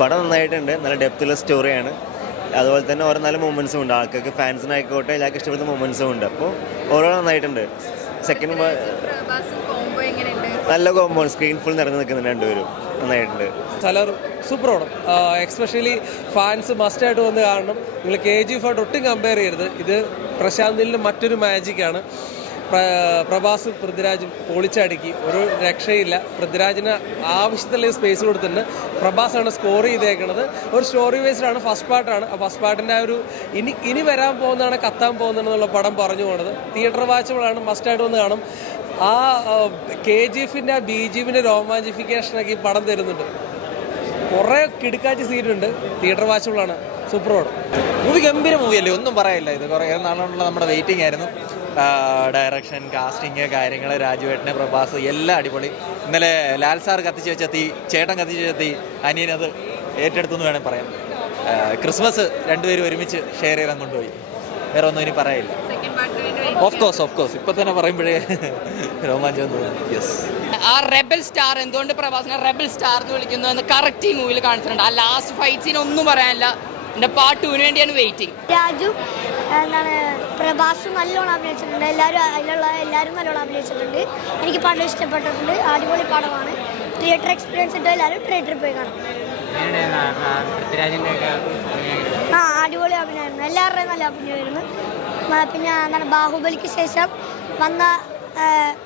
പടം നന്നായിട്ടുണ്ട്, നല്ല ഡെപ്തുള്ള സ്റ്റോറിയാണ്. അതുപോലെ തന്നെ ഓരോ നല്ല മൂമെൻറ്റ്സും ഉണ്ട്, ആൾക്കാർക്ക് ഫാൻസിനായിക്കോട്ടെ എല്ലാവർക്കും ഇഷ്ടപ്പെടുന്ന മൂമെൻറ്റ്സും ഉണ്ട്. അപ്പോൾ ഓരോ നന്നായിട്ടുണ്ട്. സെക്കൻഡ് നല്ല കോമ്പോ, സ്ക്രീൻ ഫുൾ നിറഞ്ഞു നിൽക്കുന്നുണ്ട്, രണ്ടുപേരും നന്നായിട്ടുണ്ട്. സലാർ സൂപ്പർ പടം, എക്സ്പെഷ്യലി ഫാൻസ് മസ്റ്റായിട്ട് വന്ന് കാണണം. നിങ്ങൾ KGF ആയിട്ട് ഒട്ടും കമ്പയർ ചെയ്യരുത്. ഇത് പ്രശാന്തിൻ്റെ മറ്റൊരു മാജിക്കാണ്. പ്രഭാസ് പൃഥ്വിരാജും പൊളിച്ചടുക്കി, ഒരു രക്ഷയില്ല. പൃഥ്വിരാജിന് ആവശ്യത്തിലുള്ള സ്പേസ് കൊടുത്തിട്ടുണ്ട്. പ്രഭാസാണ് സ്കോർ ചെയ്തേക്കുന്നത്. ഒരു സ്റ്റോറി ബേസ്ഡാണ്, ഫസ്റ്റ് പാർട്ടാണ്. ആ ഫസ്റ്റ് പാർട്ടിൻ്റെ ആ ഒരു ഇനി വരാൻ പോകുന്നതാണ്, കത്താൻ പോകുന്നതെന്നുള്ള പടം പറഞ്ഞു പോണത്. തിയേറ്റർ വാച്ചബിളാണ്, മസ്റ്റായിട്ട് വന്ന് കാണും. ആ KGFിൻ്റെ BGMിൻ്റെ രോമാഞ്ചിഫിക്കേഷനൊക്കെ ഈ പടം തരുന്നുണ്ട്. കുറേ കിടുക്കാച്ചി സീനുണ്ട്. തിയേറ്റർ വാച്ചബിളാണ്, സൂപ്പർ പടം. മൂവി ഗംഭീര മൂവിയല്ലേ, ഒന്നും പറയില്ല. ഇത് കുറേ നാളുള്ള നമ്മുടെ വെയിറ്റിംഗ് ആയിരുന്നു. ഡയറക്ഷൻ, കാസ്റ്റിങ്, കാര്യങ്ങൾ, രാജുവേട്ടനെ, പ്രഭാസ് എല്ലാം അടിപൊളി. ഇന്നലെ ലാൽ സാർ കത്തിച്ച് വെച്ച തീ, ചേട്ടൻ കത്തിച്ച് വെച്ച തീ, അനിയനത് ഏറ്റെടുത്തു എന്ന് വേണമെങ്കിൽ പറയാം. ക്രിസ്മസ് രണ്ടുപേരും ഒരുമിച്ച് ഷെയർ ചെയ്താൽ കൊണ്ടുപോയി. വേറെ ഒന്നും ഇനി പറയില്ല. ഓഫ് കോഴ്സ് ഇപ്പം തന്നെ പറയുമ്പോഴേ രോമാഞ്ചം തോന്നുന്നു. യെസ്, ആ റെബൽ സ്റ്റാർ, എന്തുകൊണ്ട് പ്രഭാസിനെ റെബൽ സ്റ്റാർ എന്ന് വിളിക്കുന്നു എന്ന് കറക്റ്റ് ഈ മൂവിയിൽ കാണിച്ചിട്ടുണ്ട്. ആ ലാസ്റ്റ് ഫൈറ്റ് സീൻ ഒന്നും പറയാനില്ല. എൻ്റെ പാർട്ട് 2 വേണ്ടിയാണ് വെയിറ്റിംഗ്. രാജു പ്രഭാസ് നല്ലോണം അഭിനയിച്ചിട്ടുണ്ട്. എല്ലാവരും നല്ലോണം അഭിനയിച്ചിട്ടുണ്ട്. എനിക്ക് പടം ഇഷ്ടപ്പെട്ടിട്ടുണ്ട്. അടിപൊളി പടമാണ്. തിയേറ്റർ എക്സ്പീരിയൻസ് ഇട്ട് എല്ലാവരും തിയേറ്ററിൽ പോയി കാണും. അടിപൊളി അഭിനയമായിരുന്നു, എല്ലാവരുടെയും നല്ല അഭിനയമായിരുന്നു. പിന്നെ ബാഹുബലിക്ക് ശേഷം വന്ന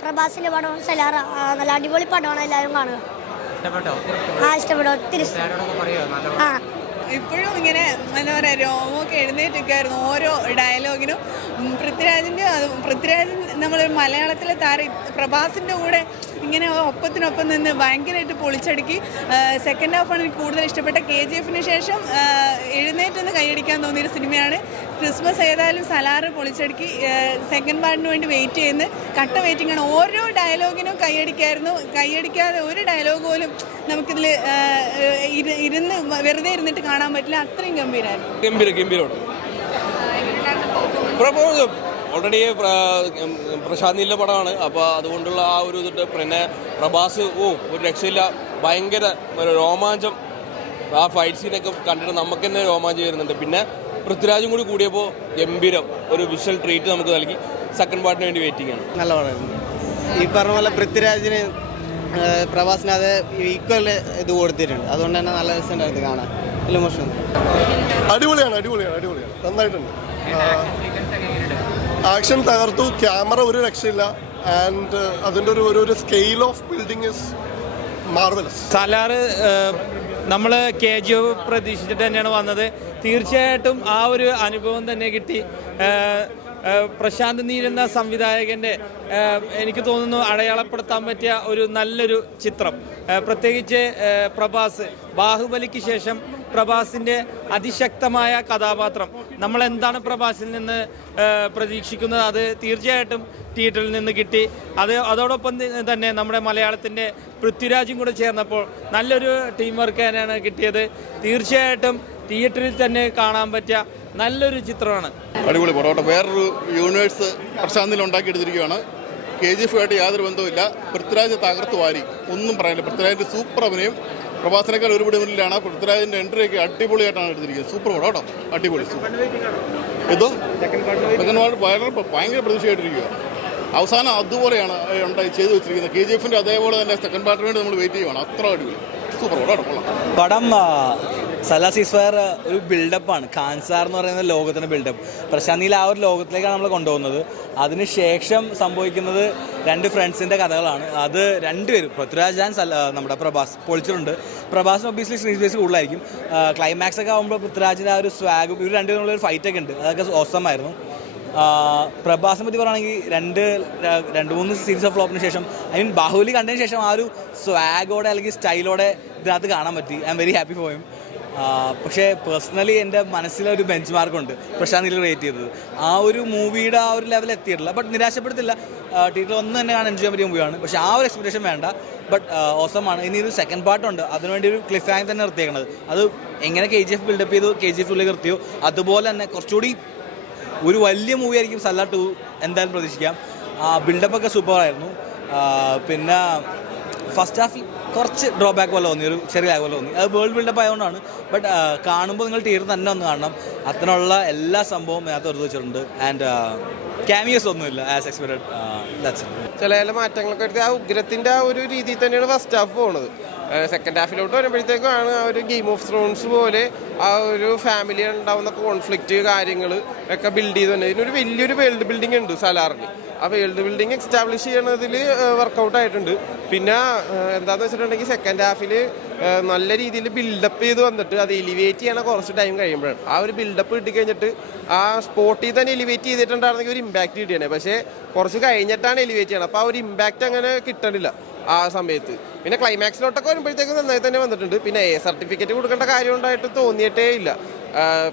പ്രഭാസിന്റെ പടമാണ് സലാർ. നല്ല അടിപൊളി പടമാണ്, എല്ലാവരും കാണുക. ഇഷ്ടപ്പെട്ടു, ഒത്തിരി. ഇപ്പോഴും ഇങ്ങനെ എന്താ പറയുക, രോമമൊക്കെ എഴുന്നേറ്റൊക്കെയായിരുന്നു ഓരോ ഡയലോഗിനും. പൃഥ്വിരാജൻ നമ്മൾ മലയാളത്തിലെ പ്രഭാസിൻ്റെ കൂടെ ഇങ്ങനെ ഒപ്പത്തിനൊപ്പം നിന്ന് ഭയങ്കരമായിട്ട് പൊളിച്ചടുക്കി. സെക്കൻഡ് ഹാഫാണ് എനിക്ക് കൂടുതൽ ഇഷ്ടപ്പെട്ട. KGFന് ശേഷം എഴുന്നേറ്റൊന്ന് കൈയടിക്കാൻ തോന്നിയൊരു സിനിമയാണ് ക്രിസ്മസ്. ഏതായാലും സലാറ് പൊളിച്ചടുക്കി. സെക്കൻഡ് പാർട്ടിന് വേണ്ടി വെയിറ്റ് ചെയ്യുന്നത് കട്ട വെയിറ്റിംഗ് ആണ്. ഓരോ ഡയലോഗിനും കൈയടിക്കാതെ ഒരു ഡയലോഗ് പോലും നമുക്കിതിൽ ഇരുന്ന് വെറുതെ ഇരുന്നിട്ട് കാണാൻ പറ്റില്ല. അത്രയും ഗംഭീരമായിരുന്നു. ഓൾറെഡി പ്രശാന്തിൻ്റെ പടമാണ്. അപ്പോൾ അതുകൊണ്ടുള്ള ആ ഒരു ഇതിട്ട് പിന്നെ പ്രഭാസ് ഒരു രക്ഷയില്ല, ഭയങ്കര രോമാഞ്ചം. ആ ഫൈറ്റ് സീനൊക്കെ കണ്ടിട്ട് നമുക്ക് തന്നെ രോമാഞ്ചം വരുന്നുണ്ട്. പിന്നെ പൃഥ്വിരാജും കൂടി കൂടിയപ്പോൾ ഗംഭീരം ഒരു വിഷ്വൽ ട്രീറ്റ് നമുക്ക് നൽകി. സെക്കൻഡ് പാർട്ടിന് വേണ്ടി വെയിറ്റിംഗ് ആണ്. നല്ല പടമായിരുന്നു. ഈ പറഞ്ഞ പോലെ പൃഥ്വിരാജിന് പ്രഭാസിന് അത് ഈക്വൽ ഇത് കൊടുത്തിട്ടുണ്ട്. അതുകൊണ്ട് തന്നെ നല്ല രസമുണ്ടായിരുന്നു കാണാൻ. നല്ല മോശം. അടിപൊളിയാണ്, നന്നായിട്ടുണ്ട്. ആക്ഷൻ തകർത്തു, ക്യാമറ ഒരു രക്ഷയില്ല. ആൻഡ് അതിൻ്റെ ഒരു scale of building is marvellous. Salaar നമ്മൾ KGF പ്രതീക്ഷിച്ചിട്ട് തന്നെയാണ് വന്നത്. തീർച്ചയായിട്ടും ആ ഒരു അനുഭവം തന്നെ കിട്ടി. പ്രശാന്ത് നീൽ എന്ന സംവിധായകൻ്റെ എനിക്ക് തോന്നുന്നു അടയാളപ്പെടുത്താൻ പറ്റിയ ഒരു നല്ലൊരു ചിത്രം. പ്രത്യേകിച്ച് പ്രഭാസ്, ബാഹുബലിക്ക് ശേഷം പ്രഭാസിൻ്റെ അതിശക്തമായ കഥാപാത്രം. നമ്മൾ എന്താണ് പ്രഭാസിൽ നിന്ന് പ്രതീക്ഷിക്കുന്നത്, അത് തീർച്ചയായിട്ടും തിയേറ്ററിൽ നിന്ന് കിട്ടി. അതോടൊപ്പം തന്നെ നമ്മുടെ മലയാളത്തിൻ്റെ പൃഥ്വിരാജും കൂടെ ചേർന്നപ്പോൾ നല്ലൊരു ടീം വർക്ക് തന്നെയാണ് കിട്ടിയത്. തീർച്ചയായിട്ടും തിയേറ്ററിൽ തന്നെ കാണാൻ പറ്റിയ നല്ലൊരു ചിത്രമാണ്. അടിപൊളി പടം. വേറൊരു യൂണിവേഴ്സ് പ്രശാന്തിൽ ഉണ്ടാക്കിയെടുത്തിരിക്കുകയാണ്. KGF ആയിട്ട് യാതൊരു ബന്ധവുമില്ല. പൃഥ്വിരാജ് തകർത്ത് വാരി, ഒന്നും പറയാനില്ല. പൃഥ്വിരാജിൻ്റെ സൂപ്പർ അഭിനയം. പ്രഭാസിനേക്കാൾ ഒരുപടി മുന്നിലാണ്. പൃഥ്വിരാജിൻ്റെ എൻട്രിയൊക്കെ അടിപൊളിയായിട്ടാണ് എടുത്തിരിക്കുന്നത്. സൂപ്പർ പടം കേട്ടോ, അടിപൊളി. ഇതോ സെക്കൻഡ് പാർട്ട് ഭയങ്കര പ്രതീക്ഷയായിട്ടിരിക്കുക. അവസാനം അതുപോലെയാണ് ചെയ്തു വെച്ചിരിക്കുന്നത്. KGFൻ്റെ അതേപോലെ തന്നെ സെക്കൻഡ് പാർട്ടിന് വേണ്ടി നമ്മൾ വെയിറ്റ് ചെയ്യുവാണ്. അത്ര അടിപൊളി, സൂപ്പർ പടം. സലാർ സീസ്ഫയർ ഒരു ബിൽഡപ്പാണ്. ഖാൻസാർ എന്ന് പറയുന്ന ലോകത്തിൻ്റെ ബിൽഡപ്പ്. പ്രശാന്തിയിൽ ആ ഒരു ലോകത്തിലേക്കാണ് നമ്മൾ കൊണ്ടുപോകുന്നത്. അതിനുശേഷം സംഭവിക്കുന്നത് രണ്ട് ഫ്രണ്ട്സിൻ്റെ കഥകളാണ്. അത് രണ്ടുപേരും, പൃഥ്വിരാജ് ആൻഡ് നമ്മുടെ പ്രഭാസ് പൊളിച്ചിട്ടുണ്ട്. പ്രഭാസിന് ഒബ്വിയസ്ലി സ്ക്രീൻ സ്പേസ് കൂടുതലായിരിക്കും. ക്ലൈമാക്സ് ഒക്കെ ആകുമ്പോൾ പൃഥ്വിരാജിൻ്റെ ആ ഒരു സ്വാഗും ഇവർ രണ്ടുപേരുള്ള ഒരു ഫൈറ്റൊക്കെ ഉണ്ട്. അതൊക്കെ ഓസമായിരുന്നു. പ്രഭാസിനെ പറ്റി പറയുകയാണെങ്കിൽ രണ്ട് മൂന്ന് സീരീസ് ഓഫ് ഫ്ലോപ്പിന് ശേഷം, ബാഹുബലി കണ്ടതിന് ശേഷം ആ ഒരു സ്വാഗോടെ അല്ലെങ്കിൽ സ്റ്റൈലോടെ ഇതിനകത്ത് കാണാൻ പറ്റി. I am very happy for him. പക്ഷേ പേഴ്സണലി എൻ്റെ മനസ്സിലൊരു ബെഞ്ച് മാർക്കുണ്ട് പ്രശാന്ത് നീൽ റേറ്റ് ചെയ്തത്. ആ ഒരു മൂവിയുടെ ആ ഒരു ലെവൽ എത്തിയിട്ടില്ല. ബട്ട് നിരാശപ്പെടുത്തില്ല. തിയേറ്ററിൽ ഒന്നും തന്നെ കാണാൻ എൻജോയ് ചെയ്യാൻ പറ്റിയ മൂവിയാണ്. പക്ഷേ ആ ഒരു എക്സ്പെക്ടേഷൻ വേണ്ട. ബട്ട് ഓസമാണ്. ഇനി ഒരു സെക്കൻഡ് പാർട്ടുണ്ട്, അതിനുവേണ്ടി ഒരു ക്ലിഫ് ഹാങ് തന്നെ നിർത്തിയേക്കണത്. അത് എങ്ങനെ KGF ബിൽഡപ്പ് ചെയ്തു, KGF ഉള്ളിൽ നിർത്തിയോ അതുപോലെ തന്നെ കുറച്ചുകൂടി ഒരു വലിയ മൂവി ആയിരിക്കും സലാർ 2 എന്തായാലും പ്രതീക്ഷിക്കാം. ബിൽഡപ്പൊക്കെ സൂപ്പറായിരുന്നു. പിന്നെ ഫസ്റ്റ് ഹാഫിൽ കുറച്ച് ഡ്രോബാക്ക് പോലെ തോന്നി, ഒരു ചെറിയ ലാഗ് പോലെ തോന്നി. അത് വേൾഡ് ബിൽഡപ്പ് ആയതുകൊണ്ടാണ്. ബട്ട് കാണുമ്പോൾ നിങ്ങൾ തിയേറ്ററിൽ തന്നെ ഒന്ന് കാണണം. അതിനുള്ള എല്ലാ സംഭവവും അതിനകത്ത് എടുത്ത് വെച്ചിട്ടുണ്ട്. ആൻഡ് ക്യാമിയോസ് ഒന്നുമില്ല ആസ് എക്സ്പെക്ടഡ്. That's it. ചില മാറ്റങ്ങളൊക്കെ എടുത്ത് ആ ഉഗ്രത്തിൻ്റെ ആ ഒരു രീതിയിൽ തന്നെയാണ് ഫസ്റ്റ് ഹാഫ് പോകുന്നത്. സെക്കൻഡ് ഹാഫിലോട്ട് വരുമ്പോഴത്തേക്കാണ് ആ ഒരു ഗെയിം ഓഫ് ത്രോൺസ് പോലെ ആ ഒരു ഫാമിലി ഉണ്ടാവുന്ന കോൺഫ്ലിക്റ്റ് കാര്യങ്ങൾ ഒക്കെ ബിൽഡ് ചെയ്ത് തന്നെ ഇതിനൊരു വലിയൊരു വേൾഡ് ബിൽഡിംഗ് ഉണ്ട് സലാറിന്. ആ വേൾഡ് ബിൽഡിംഗ് എക്സ്റ്റാബ്ലിഷ് ചെയ്യണതിൽ വർക്കൗട്ട് ആയിട്ടുണ്ട്. പിന്നെ എന്താണെന്ന് വെച്ചിട്ടുണ്ടെങ്കിൽ സെക്കൻഡ് ഹാഫിൽ നല്ല രീതിയിൽ ബിൽഡപ്പ് ചെയ്ത് വന്നിട്ട് അത് എലിവേറ്റ് ചെയ്യണ കുറച്ച് ടൈം കഴിയുമ്പോഴാണ് ആ ഒരു ബിൽഡപ്പ് കിട്ടിക്കഴിഞ്ഞിട്ട് ആ സ്പോട്ടിൽ തന്നെ എലിവേറ്റ് ചെയ്തിട്ടുണ്ടായിരുന്നെങ്കിൽ ഒരു ഇമ്പാക്റ്റ് കിട്ടിയാണ്. പക്ഷേ കുറച്ച് കഴിഞ്ഞിട്ടാണ് എലിവേറ്റ് ചെയ്യണം. അപ്പോൾ ആ ഒരു ഇമ്പാക്റ്റ് അങ്ങനെ കിട്ടണില്ല ആ സമയത്ത്. പിന്നെ ക്ലൈമാക്സിലോട്ടൊക്കെ വരുമ്പോഴത്തേക്കും നന്നായി തന്നെ വന്നിട്ടുണ്ട്. പിന്നെ സർട്ടിഫിക്കറ്റ് കൊടുക്കേണ്ട കാര്യം ഉണ്ടായിട്ട് തോന്നിയിട്ടേ ഇല്ല.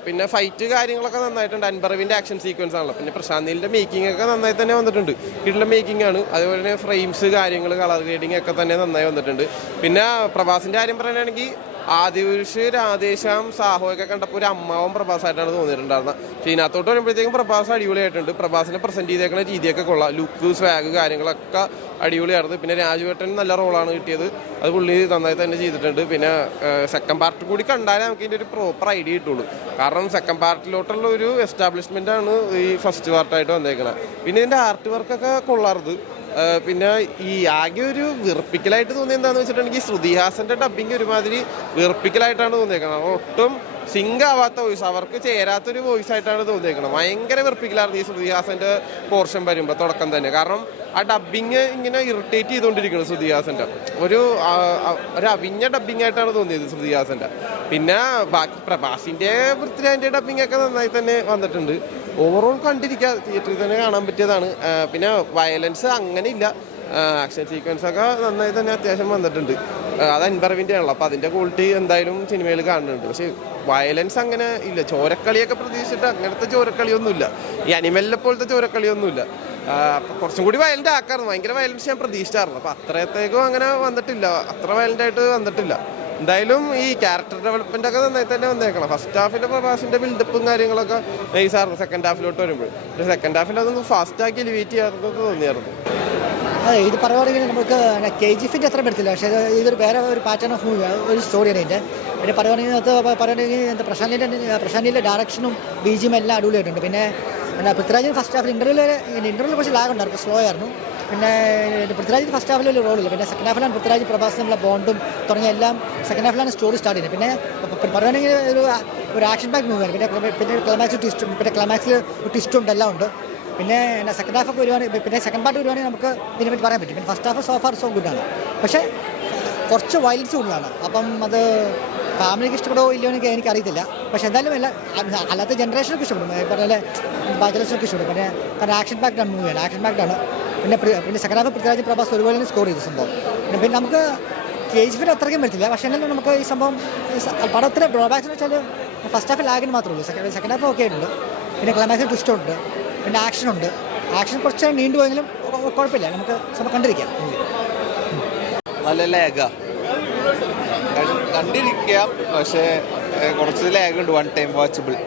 പിന്നെ ഫൈറ്റ് കാര്യങ്ങളൊക്കെ നന്നായിട്ടുണ്ട്. അൻബറവിൻ്റെ ആക്ഷൻ സീക്വൻസ് ആണല്ലോ. പിന്നെ പ്രശാന്ത് നീലിൻ്റെ മേക്കിംഗ് ഒക്കെ നന്നായി തന്നെ വന്നിട്ടുണ്ട്. വീട്ടിലെ മേക്കിംഗ് ആണ്. അതുപോലെ തന്നെ ഫ്രെയിംസ് കാര്യങ്ങൾ കളർ ഗ്രേഡിങ് ഒക്കെ തന്നെ നന്നായി വന്നിട്ടുണ്ട്. പിന്നെ പ്രഭാസിൻ്റെ കാര്യം പറയുകയാണെങ്കിൽ ആദിപുരുഷ്, രാധേശ്യാം, സാഹോയൊക്കെ കണ്ടപ്പോൾ ഒരു അമ്മാവൻ പ്രഭാസമായിട്ടാണ് തോന്നിയിട്ടുണ്ടായിരുന്നത്. പക്ഷേ ഇതിനകത്തോട്ട് വരുമ്പോഴത്തേക്കും പ്രഭാസ് അടിപൊളിയായിട്ടുണ്ട്. പ്രഭാസിനെ പ്രസൻറ്റ് ചെയ്തേക്കുന്ന രീതിയൊക്കെ കൊള്ളാം. ലുക്ക്, സ്വാഗ് കാര്യങ്ങളൊക്കെ അടിപൊളിയായിരുന്നു. പിന്നെ രാജുവേട്ടൻ നല്ല റോളാണ് കിട്ടിയത്. അത് പുള്ളി നന്നായി തന്നെ ചെയ്തിട്ടുണ്ട്. പിന്നെ സെക്കൻഡ് പാർട്ട് കൂടി കണ്ടാലേ നമുക്ക് ഇതിൻ്റെ ഒരു പ്രോപ്പർ ഐഡിയ കിട്ടുള്ളൂ. കാരണം സെക്കൻഡ് പാർട്ടിലോട്ടുള്ള ഒരു എസ്റ്റാബ്ലിഷ്മെൻ്റാണ് ഈ ഫസ്റ്റ് പാർട്ടായിട്ട് വന്നേക്കുന്നത്. പിന്നെ ഇതിൻ്റെ ആർട്ട് വർക്കൊക്കെ കൊള്ളാറുത്. പിന്നെ ഈ ആകെ ഒരു വെറുപ്പിക്കലായിട്ട് തോന്നിയത് എന്താണെന്ന് വെച്ചിട്ടുണ്ടെങ്കിൽ ശ്രുതിഹാസൻ്റെ ഡബ്ബിങ് ഒരുമാതിരി വെറുപ്പിക്കലായിട്ടാണ് തോന്നിയേക്കുന്നത്. ഒട്ടും സിങ്ക് ആവാത്ത വോയിസ്, അവർക്ക് ചേരാത്തൊരു വോയിസ് ആയിട്ടാണ് തോന്നിയേക്കുന്നത്. ഭയങ്കര വെറുപ്പിക്കലായിരുന്നു ഈ ശ്രുതിഹാസൻ്റെ പോർഷൻ വരുമ്പോൾ തുടക്കം തന്നെ. കാരണം ആ ഡബ്ബിങ് ഇങ്ങനെ ഇറിറ്റേറ്റ് ചെയ്തുകൊണ്ടിരിക്കുന്നു ശ്രുതിഹാസൻ്റെ. ഒരു അവിഞ്ഞ ഡബ്ബിങ് ആയിട്ടാണ് തോന്നിയത് ശ്രുതിഹാസൻ്റെ. പിന്നെ ബാക്കി പ്രഭാസിൻ്റെ പൃഥ്വിരാജിൻ്റെ ഡബ്ബിങ് ഒക്കെ നന്നായി തന്നെ വന്നിട്ടുണ്ട്. ഓവറോൾ കണ്ടിരിക്കുക, തിയേറ്ററിൽ തന്നെ കാണാൻ പറ്റിയതാണ്. പിന്നെ വയലൻസ് അങ്ങനെ ഇല്ല. ആക്ഷൻ സീക്വൻസ് ഒക്കെ നന്നായി തന്നെ അത്യാവശ്യം വന്നിട്ടുണ്ട്. അത് അൻബറവിൻ്റെ ആണല്ലോ, അപ്പോൾ അതിൻ്റെ ക്വാളിറ്റി എന്തായാലും സിനിമയിൽ കാണുന്നുണ്ട്. പക്ഷേ വയലൻസ് അങ്ങനെ ഇല്ല. ചോരക്കളിയൊക്കെ പ്രതീക്ഷിച്ചിട്ട് അങ്ങനത്തെ ചോരക്കളിയൊന്നുമില്ല. ഈ അനിമലിനെ പോലത്തെ ചോരക്കളിയൊന്നുമില്ല. കുറച്ചും കൂടി വയലൻ്റ് ആക്കാറുണ്ട്. ഭയങ്കര വയലൻസ് ഞാൻ പ്രതീക്ഷിച്ചായിരുന്നു. അപ്പോൾ അത്രയത്തേക്കും അങ്ങനെ വന്നിട്ടില്ല, അത്ര വയലൻ്റായിട്ട് വന്നിട്ടില്ല. എന്തായാലും ഈ ക്യാരക്ടർ ഡെവലപ്മെൻ്റ് ഒക്കെ നന്നായി തന്നെ വന്നേക്കണം. ഫസ്റ്റ് ഹാഫിലെ പ്രഭാസിൻ്റെ ബിൽഡപ്പും കാര്യങ്ങളൊക്കെ നൈസായിരുന്നു. സെക്കൻഡ് ഹാഫിലോട്ട് വരുമ്പോൾ പക്ഷേ സെക്കൻഡ് ഹാഫിൽ അതൊന്ന് ഫാസ്റ്റാക്കി എലിവേറ്റ് ചെയ്യാറുണ്ടെന്ന് തോന്നിയായിരുന്നു. അതെ, ഇത് പറയുകയാണെങ്കിൽ നമുക്ക് KGF അത്ര പറ്റത്തില്ല. പക്ഷേ ഇതൊരു വേറെ ഒരു പാറ്റേൺ ഓഫ് മൂവി, ഒരു സ്റ്റോറിയാണ് ഇതിൻ്റെ. പിന്നെ പറയുകയാണെങ്കിൽ പ്രശാന്തിൻ്റെ ഡയറക്ഷനും BGM എല്ലാം അടിപൊളിയായിട്ടുണ്ട്. പിന്നെ പൃഥ്വിരാജിന് ഫസ്റ്റ് ഹാഫിൽ ഇൻ്റർവ്യൂവിൽ കുറച്ച് ലാഗ് ഉണ്ടായിരുന്നു, സ്ലോ ആയിരുന്നു. പിന്നെ പൃഥ്വിരാജിന് ഫസ്റ്റ് ഹാഫിൽ ഒരു റോളില്ല. പിന്നെ സെക്കൻഡ് ഹാഫിലാണ് പൃഥ്വിരാജ് പ്രഭാസ് നമ്മളെ ബോണ്ടും തുടങ്ങിയ എല്ലാം സെക്കൻഡ് ഹാഫിലാണ് സ്റ്റോറി സ്റ്റാർട്ട് ചെയ്യുന്നത്. പിന്നെ പറയുകയാണെങ്കിൽ ഒരു ആക്ഷൻ ബാക്ക് മൂവിയാണ്. പിന്നെ ക്ലൈമാക്സിൽ ഒരു ട്വിസ്റ്റുണ്ട്, എല്ലാം ഉണ്ട്. പിന്നെ സെക്കൻഡ് ഹാഫ് ഒക്കെ വരുവാണെങ്കിൽ, പിന്നെ സെക്കൻഡ് പാർട്ട് വരുവാണെങ്കിൽ നമുക്ക് ഇതിനെപ്പറ്റി പറയാൻ പറ്റും. പിന്നെ first half so far so ഗുഡാണ്. പക്ഷേ കുറച്ച് വയലൻസ് കൂടുതലാണ്. അപ്പം അത് ഫാമിലിക്ക് ഇഷ്ടപ്പെടുമോ ഇല്ലയോ എനിക്കറിയത്തില്ല. പക്ഷേ എന്തായാലും അല്ലാത്ത ജനറേഷനൊക്കെ ഇഷ്ടപ്പെടും, പറഞ്ഞാൽ ബാച്ചലേഴ്സിനൊക്കെ ഇഷ്ടപ്പെടും. പിന്നെ കാരണം ആക്ഷൻ പാക്ഡ് ആണ് മൂവിയാണ്, ആക്ഷൻ പാക്ഡ് ആണ്. പിന്നെ സെക്കൻഡ് ഹാഫ് പൃഥ്വിരാജ് പ്രഭാസ് ഒരുപോലെ സ്കോർ ചെയ്ത സംഭവം. പിന്നെ നമുക്ക് KGF അത്രയ്ക്കും വരത്തില്ല. പക്ഷേ എന്നാലും നമുക്ക് ഈ സംഭവം പടത്തിലെ ഡ്രോബാക്സ് എന്ന് വെച്ചാൽ ഫസ്റ്റ് ഹാഫ് ലാഗിന് മാത്രമേ ഉള്ളൂ. സെക്കൻഡ് ഹാഫ് ഓക്കെ ആയിട്ടുണ്ട്. പിന്നെ ക്ലൈമാക്സിൽ ട്വിസ്റ്റുണ്ട്, പിന്നെ ആക്ഷനുണ്ട്. ആക്ഷൻ കുറച്ച് നീണ്ടുപോയെങ്കിലും കുഴപ്പമില്ല, നമുക്ക് സംഭവം കണ്ടിരിക്കാം. നല്ല ലാഗാ കണ്ടിരിക്കാം, പക്ഷേ കുറച്ച് ലാഗുണ്ട്. One time watchable.